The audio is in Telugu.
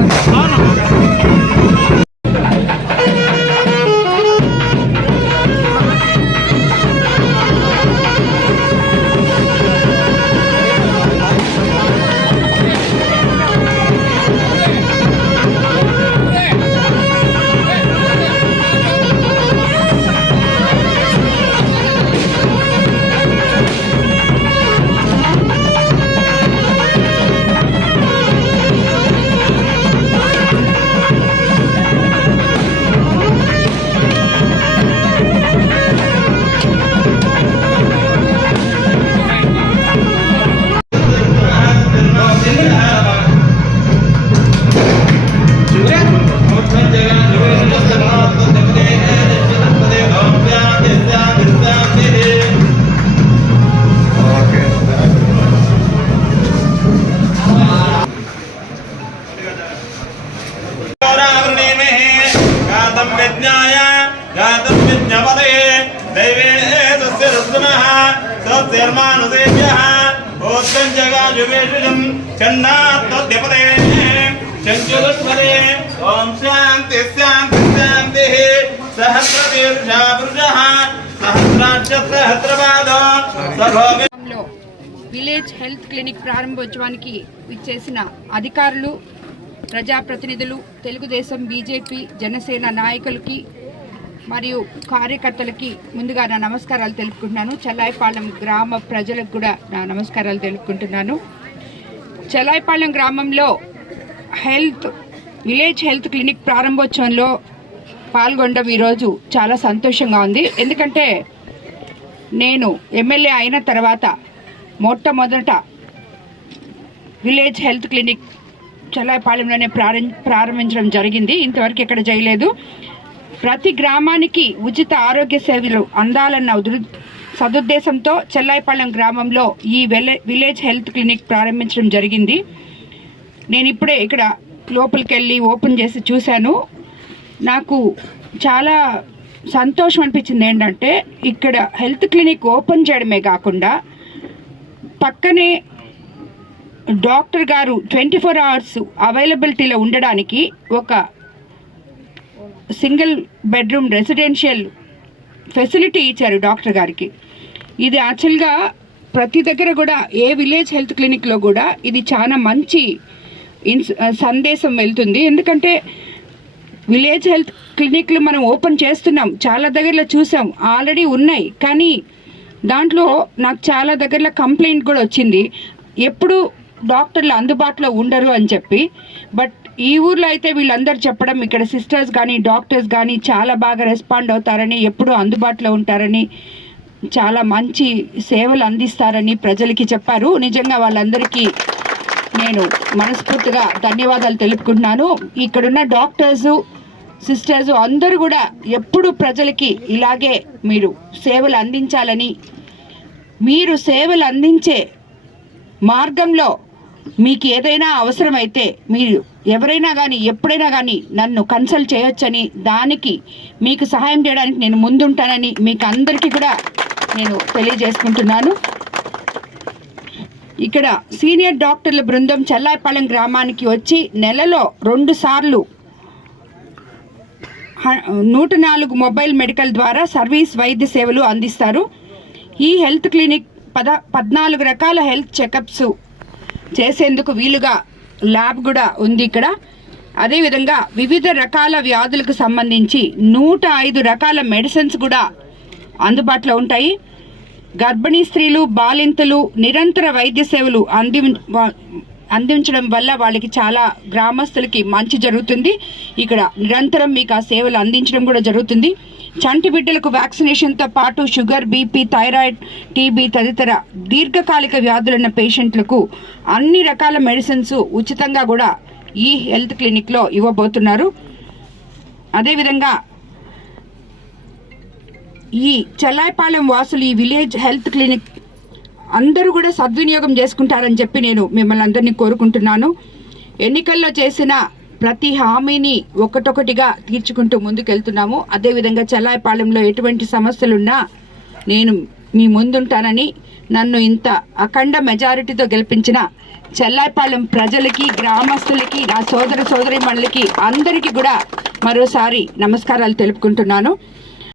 All ധർമാനുദേഭ്യ ഓത്തം ജഗാജുവേഷുജം ചെന്നാത്മധ്യപതേ ఓం శాంతి శాంతి శాంతి విలేజ్ హెల్త్ క్లినిక్ ప్రారంభోత్సవానికి ఇచ్చేసిన అధికారులు ప్రజాప్రతినిధులు తెలుగుదేశం బీజేపీ జనసేన నాయకులకి మరియు కార్యకర్తలకి ముందుగా నా నమస్కారాలు తెలుపుకుంటున్నాను. చలాయిపాలెం గ్రామ ప్రజలకు కూడా నా నమస్కారాలు తెలుపుకుంటున్నాను. చలాయిపాలెం గ్రామంలో హెల్త్ విలేజ్ హెల్త్ క్లినిక్ ప్రారంభోత్సవంలో పాల్గొనడం ఈరోజు చాలా సంతోషంగా ఉంది. ఎందుకంటే నేను ఎమ్మెల్యే అయిన తర్వాత మొట్టమొదట విలేజ్ హెల్త్ క్లినిక్ చల్లాయిపాలెంలోనే ప్రారం- ప్రారంభించడం జరిగింది. ఇంతవరకు ఇక్కడ చేయలేదు. ప్రతి గ్రామానికి ఉచిత ఆరోగ్య సేవలు అందాలన్న ఉదృ- సదుద్దేశంతో చెల్లాయిపాలెం గ్రామంలో ఈ విలేజ్ హెల్త్ క్లినిక్ ప్రారంభించడం జరిగింది. నేను ఇప్పుడే ఇక్కడ లోపలికి వెళ్ళి ఓపెన్ చేసి చూశాను. నాకు చాలా సంతోషం అనిపించింది ఏంటంటే ఇక్కడ హెల్త్ క్లినిక్ ఓపెన్ చేయడమే కాకుండా పక్కనే డాక్టర్ గారు ట్వంటీ ఫోర్ అవర్స్ అవైలబిలిటీలో ఉండడానికి ఒక సింగిల్ బెడ్రూమ్ రెసిడెన్షియల్ ఫెసిలిటీ ఇచ్చారు డాక్టర్ గారికి. ఇది యాక్చువల్గా ప్రతి దగ్గర కూడా ఏ విలేజ్ హెల్త్ క్లినిక్లో కూడా ఇది చాలా మంచి సందేశం వెళ్తుంది. ఎందుకంటే విలేజ్ హెల్త్ క్లినిక్లు మనం ఓపెన్ చేస్తున్నాం. చాలా దగ్గరలో చూసాం. ఆల్రెడీ ఉన్నాయి. కానీ దాంట్లో నాకు చాలా దగ్గరలో కంప్లైంట్ కూడా వచ్చింది. ఎప్పుడు డాక్టర్లు అందుబాటులో ఉండరు అని చెప్పి. బట్ ఈ ఊర్లో అయితే వీళ్ళందరూ చెప్పడం ఇక్కడ సిస్టర్స్ కానీ డాక్టర్స్ కానీ చాలా బాగా రెస్పాండ్ అవుతారని ఎప్పుడూ అందుబాటులో ఉంటారని చాలా మంచి సేవలు అందిస్తారని ప్రజలకి చెప్పారు. నిజంగా వాళ్ళందరికీ నేను మనస్ఫూర్తిగా ధన్యవాదాలు తెలుపుకుంటున్నాను. ఇక్కడున్న డాక్టర్స్ సిస్టర్స్ అందరూ కూడా ఎప్పుడు ప్రజలకి ఇలాగే మీరు సేవలు అందించాలని మీరు సేవలు అందించే మార్గంలో మీకు ఏదైనా అవసరమైతే మీరు ఎవరైనా కానీ ఎప్పుడైనా కానీ నన్ను కన్సల్ట్ చేయొచ్చని దానికి మీకు సహాయం చేయడానికి నేను ముందుంటానని మీకు అందరికీ కూడా నేను తెలియజేసుకుంటున్నాను. ఇక్కడ సీనియర్ డాక్టర్ల బృందం చెల్లాయిపాలెం గ్రామానికి వచ్చి నెలలో రెండు సార్లు నూట నాలుగు మొబైల్ మెడికల్ ద్వారా సర్వీస్ వైద్య సేవలు అందిస్తారు. ఈ హెల్త్ క్లినిక్ పద పద్నాలుగు రకాల హెల్త్ చెకప్స్ చేసేందుకు వీలుగా ల్యాబ్ కూడా ఉంది ఇక్కడ. అదేవిధంగా వివిధ రకాల వ్యాధులకు సంబంధించి నూట ఐదు రకాల మెడిసిన్స్ కూడా అందుబాటులో ఉంటాయి. గర్భిణీ స్త్రీలు బాలింతలు నిరంతర వైద్య సేవలు అంది అందించడం వల్ల వాళ్ళకి చాలా గ్రామస్తులకి మంచి జరుగుతుంది. ఇక్కడ నిరంతరం మీకు ఆ సేవలు అందించడం కూడా జరుగుతుంది. చంటి బిడ్డలకు వ్యాక్సినేషన్తో పాటు షుగర్ బీపీ థైరాయిడ్ టీబీ తదితర దీర్ఘకాలిక వ్యాధులున్న పేషెంట్లకు అన్ని రకాల మెడిసిన్స్ ఉచితంగా కూడా ఈ హెల్త్ క్లినిక్లో ఇవ్వబోతున్నారు. అదేవిధంగా ఈ చెల్లాయిపాలెం వాసులు ఈ విలేజ్ హెల్త్ క్లినిక్ అందరూ కూడా సద్వినియోగం చేసుకుంటారని చెప్పి నేను మిమ్మల్ని అందరినీ కోరుకుంటున్నాను. ఎన్నికల్లో చేసిన ప్రతి హామీని ఒకటొకటిగా తీర్చుకుంటూ ముందుకెళ్తున్నాము. అదేవిధంగా చెల్లాయిపాలెంలో ఎటువంటి సమస్యలున్నా నేను మీ ముందుంటానని నన్ను ఇంత అఖండ మెజారిటీతో గెలిపించిన చెల్లాయిపాలెం ప్రజలకి గ్రామస్తులకి నా సోదర సోదరి అందరికీ కూడా మరోసారి నమస్కారాలు తెలుపుకుంటున్నాను.